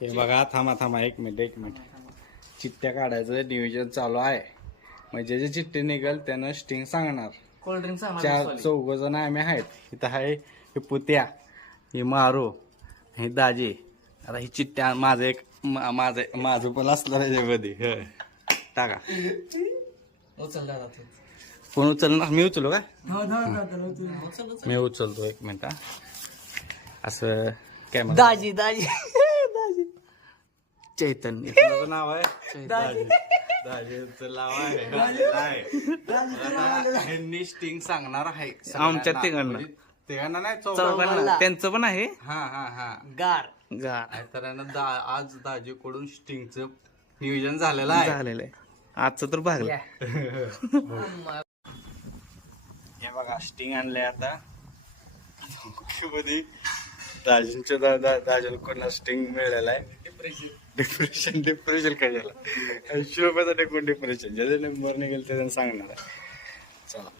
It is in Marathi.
हे बघा, थांबा एक मिनिट चिठ्ठ्या काढायचं नियोजन चालू आहे. म्हणजे जे चिठ्ठी निघल त्यानं स्टिंग सांगणार. कोल्ड्रिंक 4 जण आम्ही आहेत. इथं आहे हे पुत्या, हे मारू, हे दाजी. आता ही चिठ्ठ्या माझं पण असलं त्याच्यामध्ये. टाका. उचल दादा कोण उचलणार? मी उचलू का? उचल मी उचलतो. एक मिनिट. असं कॅमेरा. दाजी चैतन्य तुझं नाव आहे. दाजीचं नाव आहे. ह्यांनी स्टिंग सांगणार आहे आमच्या तिघांना. तिघांना नाही, चौघांना. त्यांचं पण आहे. हा. गार तर आज दाजीकडून स्टिंगचं नियोजन झालेलं आहे. आजचं तर भागलं. हे बघा, स्टिंग आणलंय आता. दाजीकडून स्टिंग मिळालेला आहे. डिप्रेशन कशाला? शोभासाठी कोण डिप्रेशन? ज्याचा नंबर निघेल त्याला सांगणार आहे. चला.